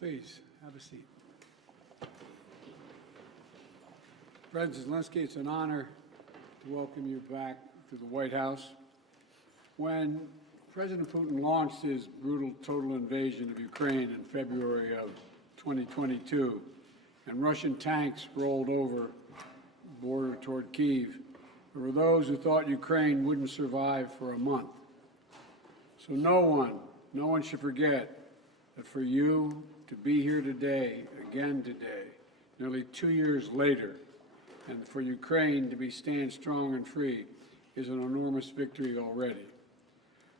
Please, have a seat. President Zelensky, it's an honor to welcome you back to the White House. When President Putin launched his brutal total invasion of Ukraine in February of 2022, and Russian tanks rolled over the border toward Kyiv, there were those who thought Ukraine wouldn't survive for a month. So no one should forget that for you to be here today, again today, nearly 2 years later, and for Ukraine to stand strong and free is an enormous victory already.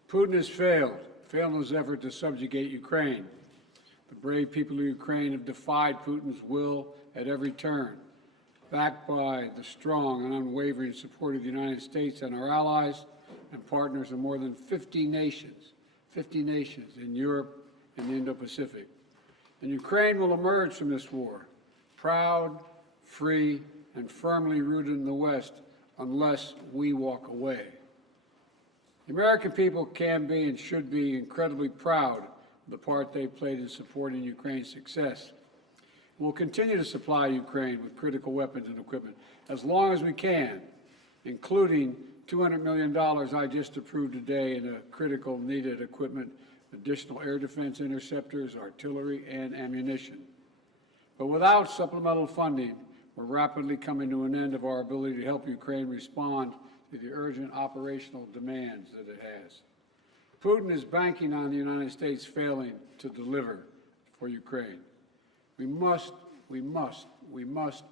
Putin has failed in his effort to subjugate Ukraine. The brave people of Ukraine have defied Putin's will at every turn, backed by the strong and unwavering support of the United States and our allies and partners in more than 50 nations in Europe and the Indo-Pacific. And Ukraine will emerge from this war proud, free, and firmly rooted in the West unless we walk away. The American people can be and should be incredibly proud of the part they played in supporting Ukraine's success. We'll continue to supply Ukraine with critical weapons and equipment as long as we can, including $200 million I just approved today in a critical needed equipment, additional air defense interceptors, artillery, and ammunition. But without supplemental funding, we're rapidly coming to an end of our ability to help Ukraine respond to the urgent operational demands that it has. Putin is banking on the United States failing to deliver for Ukraine. We must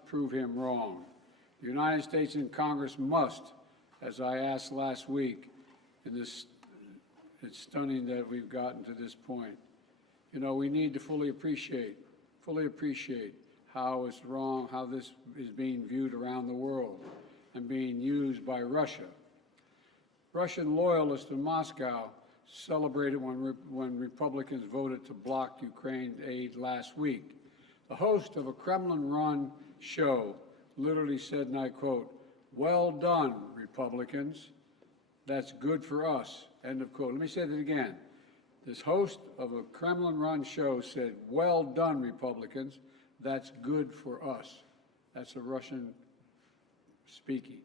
prove him wrong. The United States and Congress must, as I asked last week, it's stunning that we've gotten to this point. You know, we need to fully appreciate how it's wrong, how this is being viewed around the world and being used by Russia. Russian loyalists in Moscow celebrated when Republicans voted to block Ukraine aid last week. The host of a Kremlin-run show literally said, and I quote, "Well done, Republicans. That's good for us," end of quote. Let me say that again. This host of a Kremlin-run show said, "Well done, Republicans. That's good for us." That's a Russian speaking.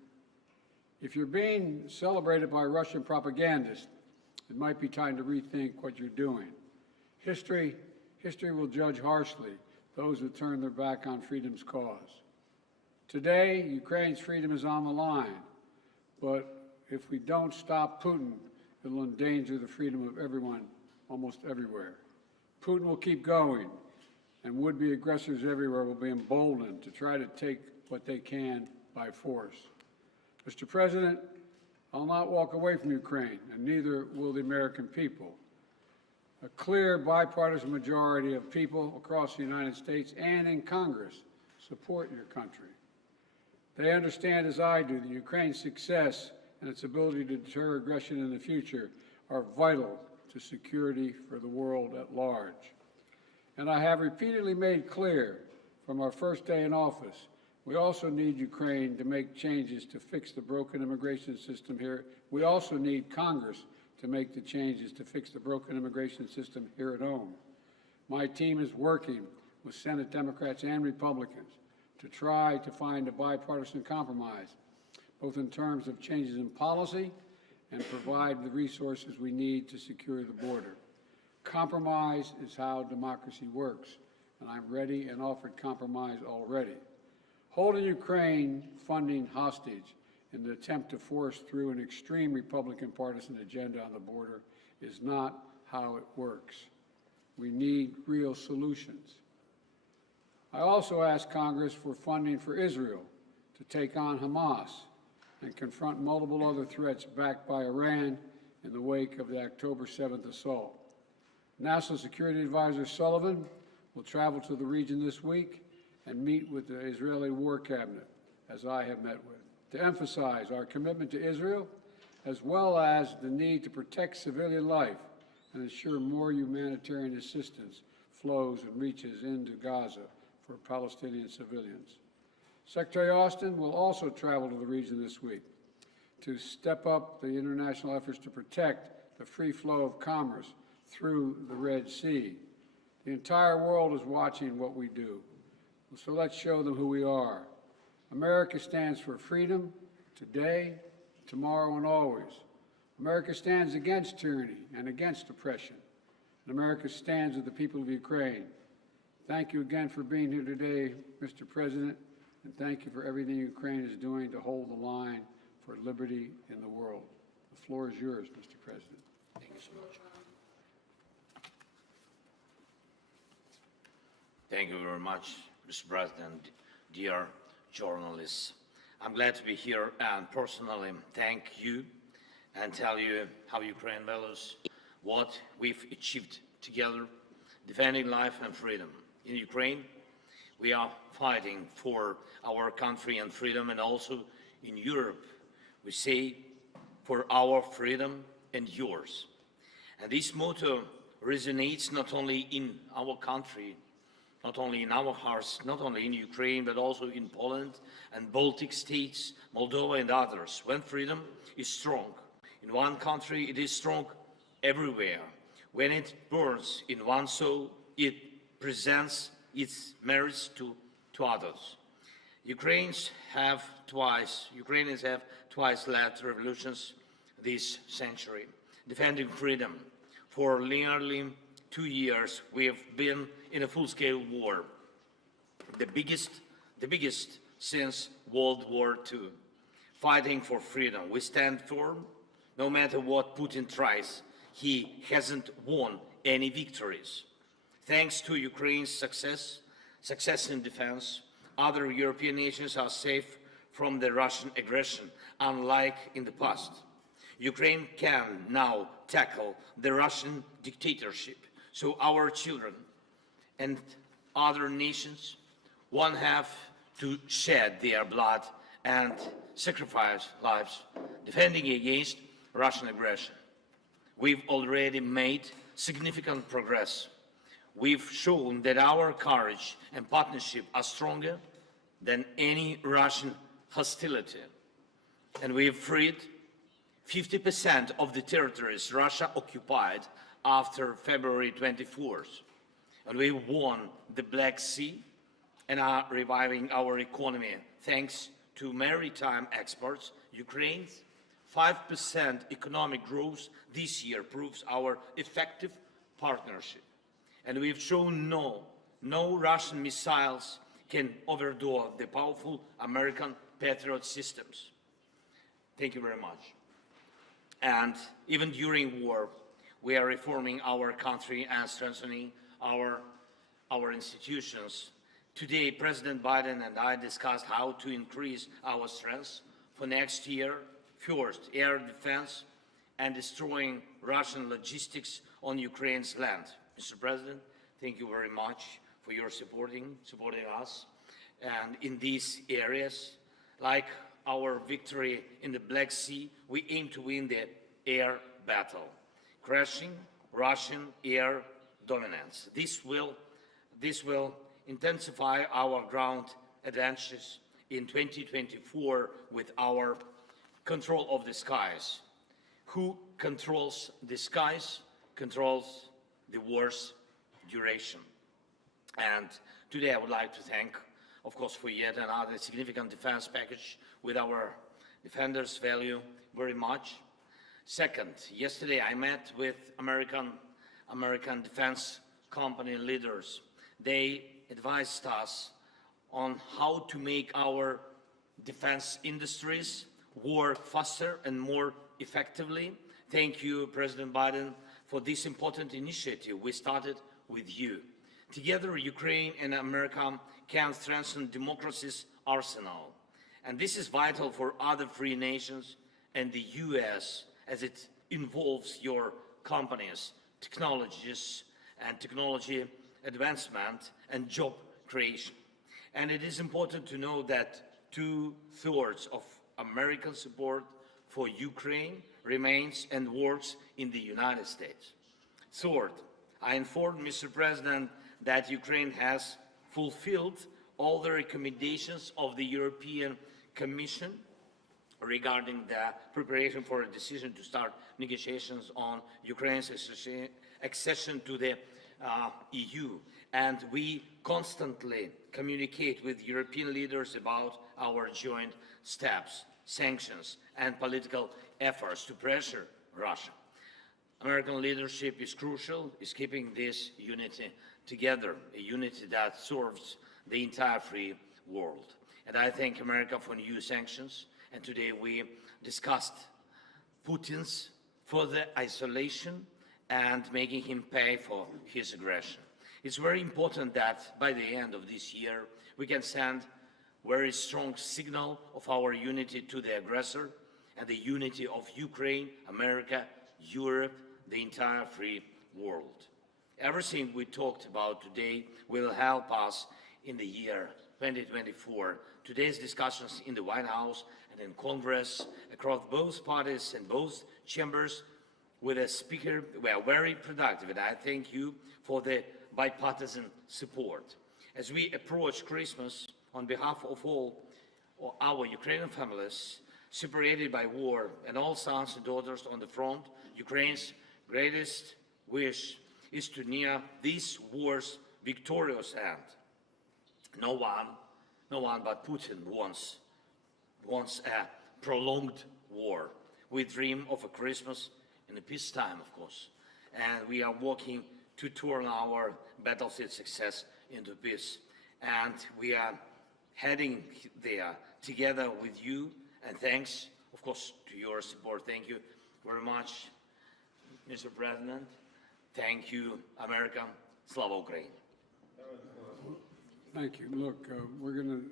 If you're being celebrated by Russian propagandists, it might be time to rethink what you're doing. History will judge harshly those who turn their back on freedom's cause. Today, Ukraine's freedom is on the line, but if we don't stop Putin, it will endanger the freedom of everyone almost everywhere. Putin will keep going, and would-be aggressors everywhere will be emboldened to try to take what they can by force. Mr. President, I'll not walk away from Ukraine, and neither will the American people. A clear bipartisan majority of people across the United States and in Congress support your country. They understand, as I do, that Ukraine's success and its ability to deter aggression in the future are vital to security for the world at large. And I have repeatedly made clear from our first day in office, we also need Ukraine to make changes to fix the broken immigration system here. We also need Congress to make the changes to fix the broken immigration system here at home. My team is working with Senate Democrats and Republicans to try to find a bipartisan compromise, both in terms of changes in policy and provide the resources we need to secure the border. Compromise is how democracy works, and I'm ready and offered compromise already. Holding Ukraine funding hostage in the attempt to force through an extreme Republican partisan agenda on the border is not how it works. We need real solutions. I also asked Congress for funding for Israel to take on Hamas and confront multiple other threats backed by Iran in the wake of the October 7th assault. National Security Advisor Sullivan will travel to the region this week and meet with the Israeli War Cabinet, as I have met with, to emphasize our commitment to Israel, as well as the need to protect civilian life and ensure more humanitarian assistance flows and reaches into Gaza for Palestinian civilians. Secretary Austin will also travel to the region this week to step up the international efforts to protect the free flow of commerce through the Red Sea. The entire world is watching what we do. So let's show them who we are. America stands for freedom today, tomorrow, and always. America stands against tyranny and against oppression. And America stands with the people of Ukraine. Thank you again for being here today, Mr. President, and thank you for everything Ukraine is doing to hold the line for liberty in the world. The floor is yours, Mr. President. Thank you so much. Thank you very much, Mr. President, dear journalists. I'm glad to be here and personally thank you and tell you how Ukraine values what we've achieved together, defending life and freedom. In Ukraine, we are fighting for our country and freedom, and also in Europe, we say for our freedom and yours. And this motto resonates not only in our country, not only in our hearts, not only in Ukraine, but also in Poland and Baltic states, Moldova and others. When freedom is strong in one country, it is strong everywhere. When it burns in one soul, it presents its merits to others. Ukrainians have twice led revolutions this century, defending freedom. For nearly 2 years, we have been in a full-scale war, the biggest since World War II, fighting for freedom. We stand firm, no matter what Putin tries. He hasn't won any victories. Thanks to Ukraine's success in defense, other European nations are safe from the Russian aggression, unlike in the past. Ukraine can now tackle the Russian dictatorship, so our children and other nations won't have to shed their blood and sacrifice lives defending against Russian aggression. We've already made significant progress. We've shown that our courage and partnership are stronger than any Russian hostility. And we've freed 50% of the territories Russia occupied after February 24th. And we won the Black Sea and are reviving our economy. Thanks to maritime exports, Ukraine's 5% economic growth this year proves our effective partnership. And we've shown no Russian missiles can overthrow the powerful American Patriot systems. Thank you very much. And even during war, we are reforming our country and strengthening our institutions. Today, President Biden and I discussed how to increase our strength for next year. First, air defense and destroying Russian logistics on Ukraine's land. Mr. President, thank you very much for your supporting us. And in these areas, like our victory in the Black Sea, we aim to win the air battle, crushing Russian air dominance. This will intensify our ground advantages in 2024 with our control of the skies. Who controls the skies controls the war's duration. And today I would like to thank, of course, for yet another significant defense package with our defenders value very much. Second, yesterday I met with American defense company leaders. They advised us on how to make our defense industries work faster and more effectively. Thank you, President Biden, for this important initiative we started with you. Together, Ukraine and America can strengthen democracy's arsenal. And this is vital for other free nations and the US, as it involves your companies, technologies, and technology advancement and job creation. And it is important to know that 2/3 of American support for Ukraine remains and works in the United States. Third, I informed Mr. President that Ukraine has fulfilled all the recommendations of the European Commission regarding the preparation for a decision to start negotiations on Ukraine's accession to the EU, and we constantly communicate with European leaders about our joint steps, sanctions, and political efforts to pressure Russia. American leadership is crucial, is keeping this unity together, a unity that serves the entire free world. And I thank America for new sanctions, and today we discussed Putin's further isolation and making him pay for his aggression. It's very important that by the end of this year we can send a very strong signal of our unity to the aggressor and the unity of Ukraine, America, Europe, the entire free world. Everything we talked about today will help us in the year 2024. Today's discussions in the White House and in Congress across both parties and both chambers with a speaker were very productive, and I thank you for the bipartisan support. As we approach Christmas, on behalf of all our Ukrainian families separated by war and all sons and daughters on the front, Ukraine's greatest wish is to near this war's victorious end. No one but Putin wants a prolonged war. We dream of a Christmas in a peacetime, of course, and we are working to turn our battlefield success into peace. And we are heading there together with you, and thanks, of course, to your support. Thank you very much, Mr. President. Thank you, America. Slava Ukraini. Thank you. Look, we're going to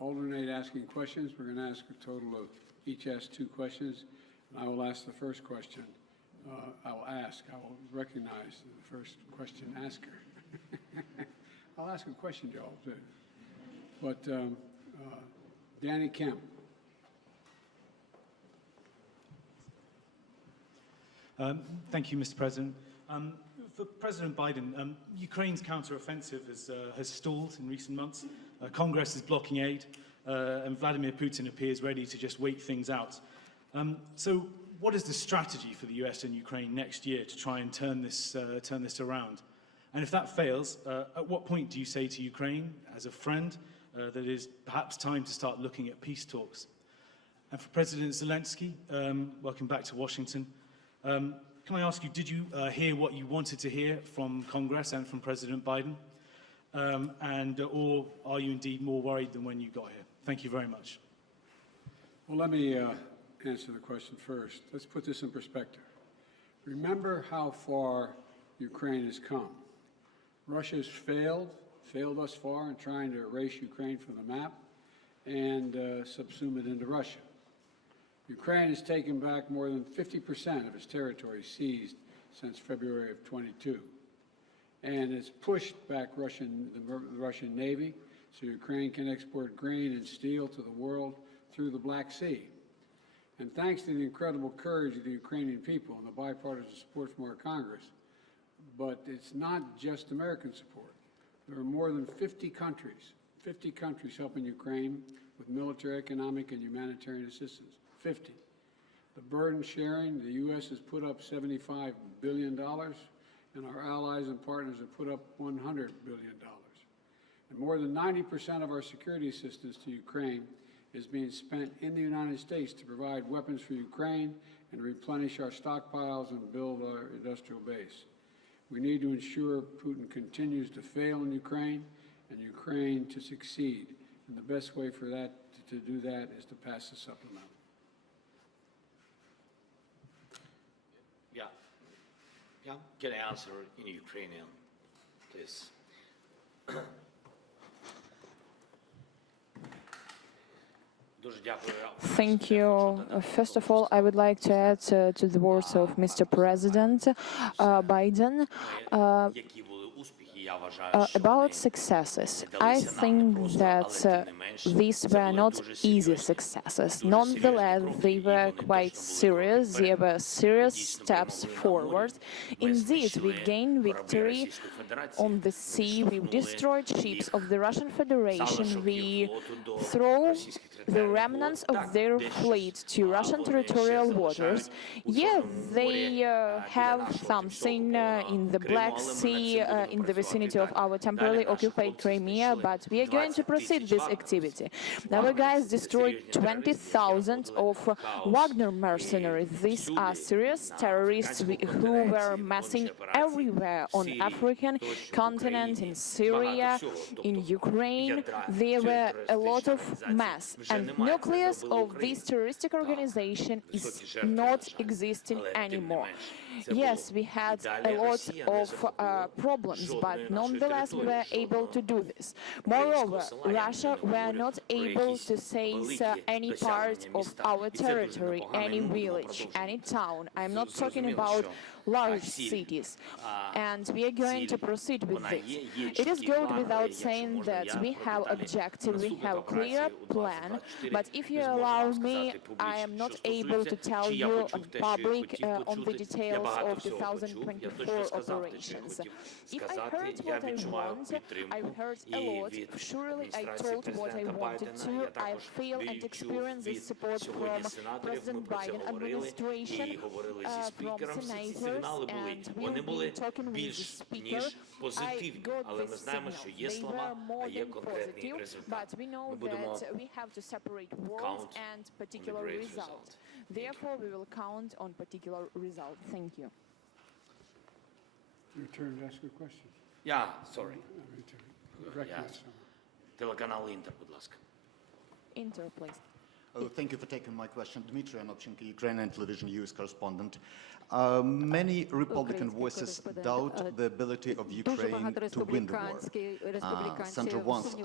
alternate asking questions. We're going to ask a total of, each ask 2 questions. And I will ask the first question. I will recognize the first question asker. I'll ask a question, Joel, too. But Danny Kemp. Thank you, Mr. President. For President Biden, Ukraine's counter-offensive has stalled in recent months. Congress is blocking aid, and Vladimir Putin appears ready to just wait things out. So what is the strategy for the US and Ukraine next year to try and turn this around? And if that fails, at what point do you say to Ukraine, as a friend, that it is perhaps time to start looking at peace talks? And for President Zelensky, welcome back to Washington. Can I ask you, did you hear what you wanted to hear from Congress and from President Biden? Or are you indeed more worried than when you got here? Thank you very much. Well, let me answer the question first. Let's put this in perspective. Remember how far Ukraine has come. Russia's failed thus far in trying to erase Ukraine from the map and subsume it into Russia. Ukraine has taken back more than 50% of its territory seized since February of 22, and it's pushed back the Russian Navy so Ukraine can export grain and steel to the world through the Black Sea. And thanks to the incredible courage of the Ukrainian people and the bipartisan support from our Congress, but it's not just American support. There are more than 50 countries helping Ukraine with military, economic, and humanitarian assistance. 50. The burden sharing, the U.S. has put up $75 billion, and our allies and partners have put up $100 billion. And more than 90% of our security assistance to Ukraine is being spent in the United States to provide weapons for Ukraine and replenish our stockpiles and build our industrial base. We need to ensure Putin continues to fail in Ukraine and Ukraine to succeed. And the best way for that to do that is to pass the supplemental. Yeah, can I answer in Ukrainian, please? Thank you. First of all, I would like to add to the words of Mr. President Biden about successes. I think that these were not easy successes. Nonetheless, they were quite serious. They were serious steps forward. Indeed, we gained victory on the sea. We destroyed ships of the Russian Federation. We threw the remnants of their fleet to Russian territorial waters. Yeah, they have something in the Black Sea, in the vicinity of our temporarily occupied Crimea, but we are going to proceed this activity. Our guys destroyed 20,000 of Wagner mercenaries. These are serious terrorists who were massing everywhere on African continent, in Syria, in Ukraine. There were a lot of mass, and nucleus of this terroristic organization is not existing anymore. Yes, we had a lot of problems, but nonetheless we were able to do this. Moreover, Russia were not able to seize any part of our territory, any village, any town. I'm not talking about large cities, and we are going to proceed with this. It is good without saying that we have objective, we have clear plan, but if you allow me, I am not able to tell you in public on the details of 2024 operations. If I heard what I want, I heard a lot. Surely I told what I wanted to. I feel and experience the support from President Biden administration, from senators, and we'll be talking with the speaker. I got this signal. They were more than positive, but we know that we have to separate words and particular result. Therefore, we will count on particular result. Thank you. Your turn to ask a question. Sorry. Телеканал Інтер, будь ласка. Inter, please. Oh, thank you for taking my question. Dmitry Anopchenko, Ukrainian television news correspondent. Many Republican voices doubt the ability of Ukraine to win the war. Senator once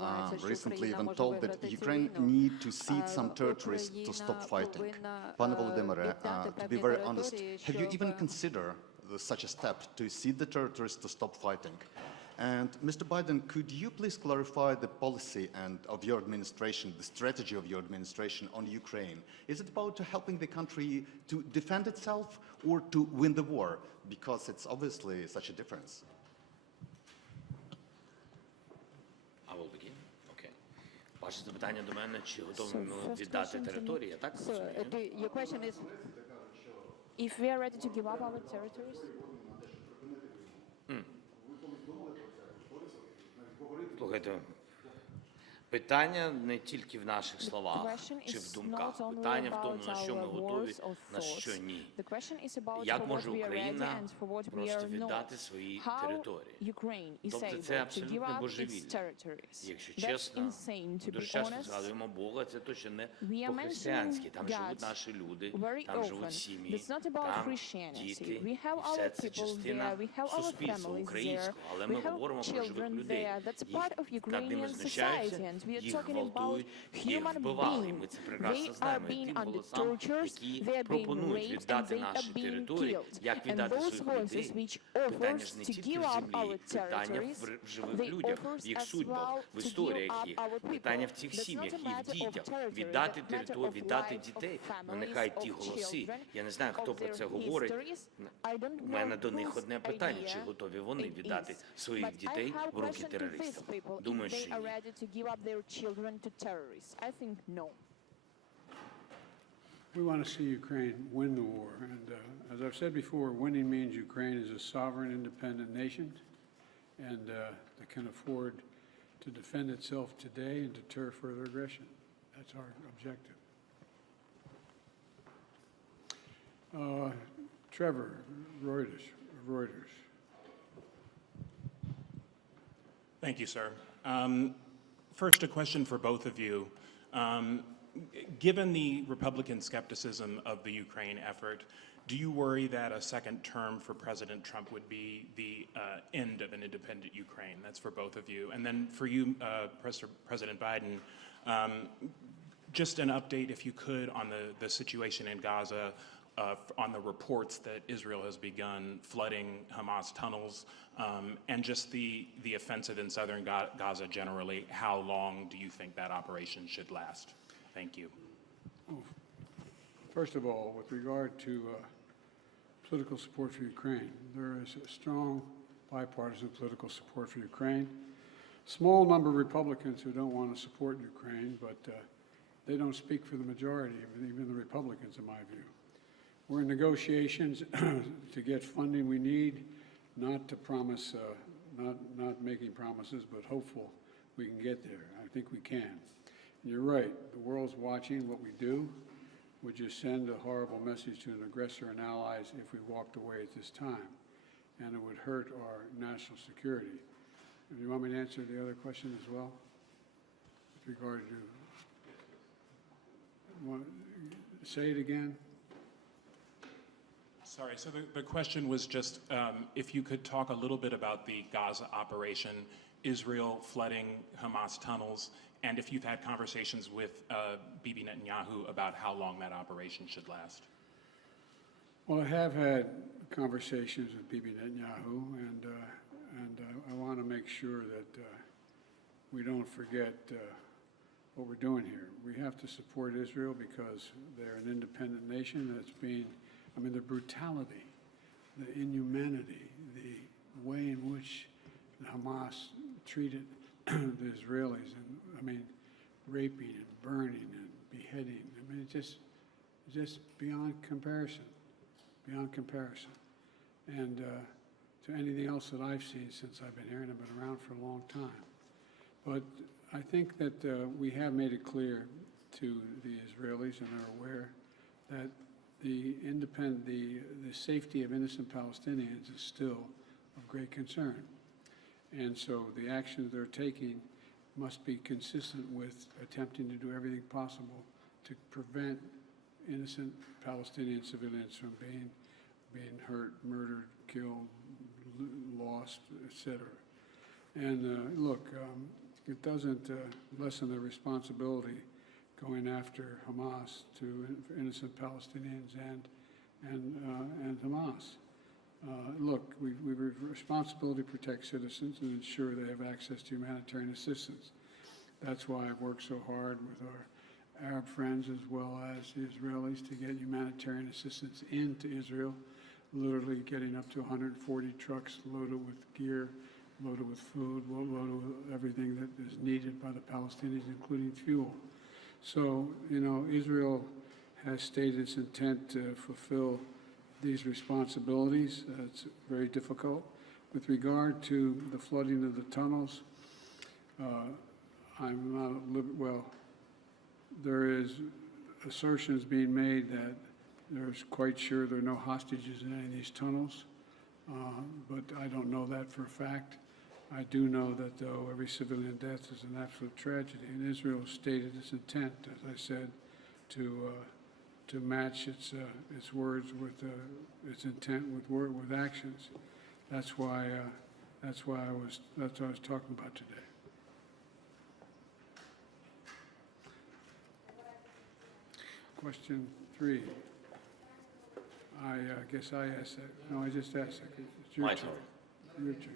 recently even told that Ukraine need to cede some territories to stop fighting. Pane Volodymyre, to be very honest, have you even considered such a step to cede the territories to stop fighting? And Mr. Biden, could you please clarify the policy of your administration, the strategy of your administration on Ukraine? Is it about helping the country to defend itself or to win the war? Because it's obviously such a difference. I will begin. Okay. Ваше запитання до мене, чи готові ми віддати території, я так розумію? Your question is, if we are ready to give up our territories? Слухайте, питання не тільки в наших словах чи в думках. Питання в тому, на що ми готові, на що ні. Як може Україна просто віддати свої території? Тобто це абсолютно божевілля. Якщо чесно, дуже часто згадуємо Бога, це точно не по-християнськи. Там живуть наші люди, там живуть сім'ї, там діти. І все це частина суспільства українського. Але ми говоримо про живих людей. Їх над ними знущаються, їх гвалтують, їх вбивали. І ми це прекрасно знаємо. І тим голосам, які пропонують віддати наші території, як віддати своїх людей, питання ж не тільки в землі, питання в живих людях, в їх судьбах, в історіях їх, питання в цих сім'ях і в дітях. Віддати територію, віддати дітей. Ну нехай ті голоси, я не знаю, хто про це говорить, у мене до них одне питання, чи готові вони віддати своїх дітей в руки терористів. Думаю, що ні. We want to see Ukraine win the war. And as I've said before, winning means Ukraine is a sovereign, independent nation and that can afford to defend itself today and deter further aggression. That's our objective. Trevor, Reuters. Thank you, sir. First, a question for both of you. Given the Republican skepticism of the Ukraine effort, do you worry that a second term for President Trump would be the end of an independent Ukraine? That's for both of you. And then for you, President Biden, just an update, if you could, on the situation in Gaza, on the reports that Israel has begun flooding Hamas tunnels, and just the offensive in southern Gaza generally. How long do you think that operation should last? Thank you. First of all, with regard to political support for Ukraine, there is a strong bipartisan political support for Ukraine. Small number of Republicans who don't want to support Ukraine, but they don't speak for the majority, even the Republicans, in my view. We're in negotiations to get funding we need, not to promise, not making promises, but hopeful we can get there. I think we can. And you're right, the world's watching what we do. Would you send a horrible message to an aggressor and allies if we walked away at this time? And it would hurt our national security. Do you want me to answer the other question as well? With regard to, say it again? Sorry, so the question was just if you could talk a little bit about the Gaza operation, Israel flooding Hamas tunnels, and if you've had conversations with Bibi Netanyahu about how long that operation should last. Well, I have had conversations with Bibi Netanyahu, and I want to make sure that we don't forget what we're doing here. We have to support Israel because they're an independent nation that's being, I mean, the brutality, the inhumanity, the way in which Hamas treated the Israelis, and I mean, raping and burning and beheading. I mean, it's just beyond comparison, and to anything else that I've seen since I've been here, and I've been around for a long time. But I think that we have made it clear to the Israelis, and they're aware, that the safety of innocent Palestinians is still of great concern. And so the actions they're taking must be consistent with attempting to do everything possible to prevent innocent Palestinian civilians from being hurt, murdered, killed, lost, etc. And look, it doesn't lessen the responsibility going after Hamas to innocent Palestinians and Hamas. Look, we have a responsibility to protect citizens and ensure they have access to humanitarian assistance. That's why I've worked so hard with our Arab friends as well as the Israelis to get humanitarian assistance into Israel, literally getting up to 140 trucks loaded with gear, loaded with food, loaded with everything that is needed by the Palestinians, including fuel. So, you know, Israel has stated its intent to fulfill these responsibilities. It's very difficult. With regard to the flooding of the tunnels, there is assertions being made that there's quite sure there are no hostages in any of these tunnels, but I don't know that for a fact. I do know that, though, every civilian death is an absolute tragedy, and Israel stated its intent, as I said, to match its words with its intent with actions. That's what I was talking about today. Question 3. I guess I asked that. No, I just asked that. It's your My turn. turn. Your turn.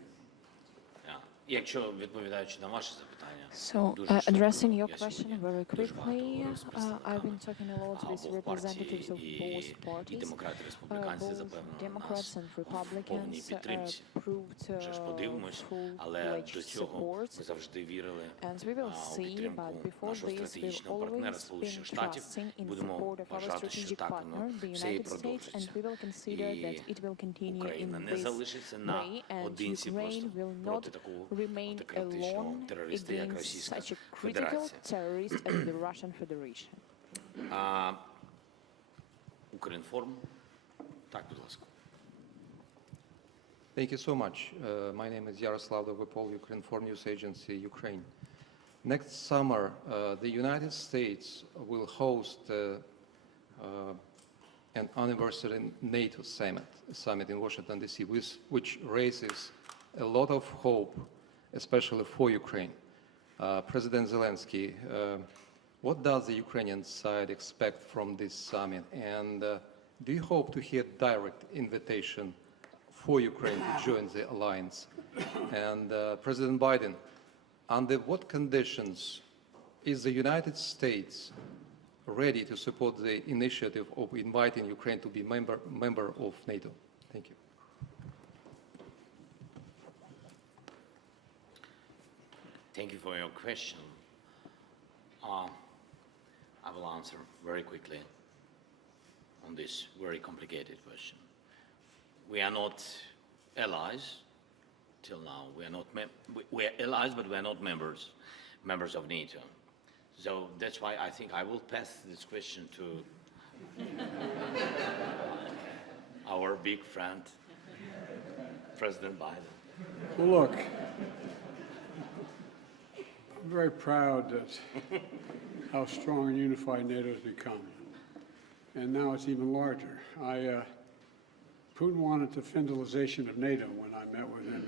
Якщо відповідаючи на ваше запитання, So, дуже швидко. addressing your Я question сьогодні very дуже багато quickly, говорив з I've been представниками talking a lot with обох representatives of партій, both і parties. демократи, і республіканці Both запевнили Democrats нас and в повній Republicans підтримці. proved Вже ж подивимось, але full-fledged до цього support. ми завжди вірили And we will у see, підтримку but before нашого this, we've стратегічного партнера always been Сполучених Штатів. trusting in Будемо support of our вважати, що strategic так partner, воно the все і United States, and продовжиться. we will consider that it will continue Україна in не this залишиться на way, and одинці Ukraine просто will проти not такого remain автократичного alone терориста, як against Російська such a critical Федерація. terrorist as the Russian Federation. Укрінформ. Так, будь ласка. Thank you so much. My name is Yaroslav Dovipol, Ukrinform News Agency, Ukraine. Next summer, the United States will host an anniversary NATO summit in Washington, D.C., which raises a lot of hope, especially for Ukraine. President Zelensky, what does the Ukrainian side expect from this summit? And do you hope to hear direct invitation for Ukraine to join the alliance? And President Biden, under what conditions is the United States ready to support the initiative of inviting Ukraine to be member of NATO? Thank you. Thank you for your question. I will answer very quickly on this very complicated question. We are not allies till now. We are allies, but we are not members of NATO. So that's why I think I will pass this question to our big friend, President Biden. Well, look, I'm very proud that how strong and unified NATO has become. And now it's even larger. Putin wanted the federalization of NATO when I met with him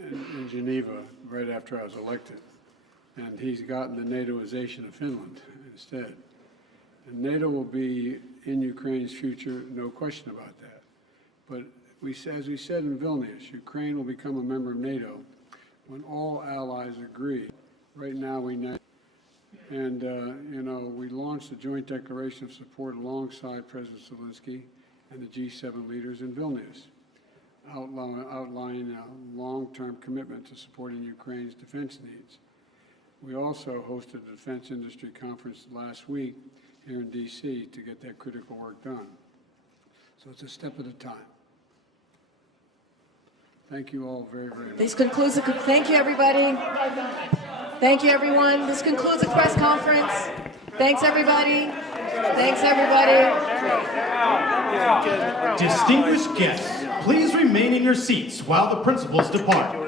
in Geneva right after I was elected. And he's gotten the NATOization of Finland instead. And NATO will be in Ukraine's future, no question about that. But as we said in Vilnius, Ukraine will become a member of NATO when all allies agree. Right now we know. And, you know, we launched a joint declaration of support alongside President Zelensky and the G7 leaders in Vilnius, outlining a long-term commitment to supporting Ukraine's defense needs. We also hosted a defense industry conference last week here in D.C. to get that critical work done. So it's a step at a time. Thank you all very, very much. This concludes the, thank you everybody. Thank you everyone. This concludes the press conference. Thanks everybody. Thanks everybody. Distinguished guests, please remain in your seats while the principals depart.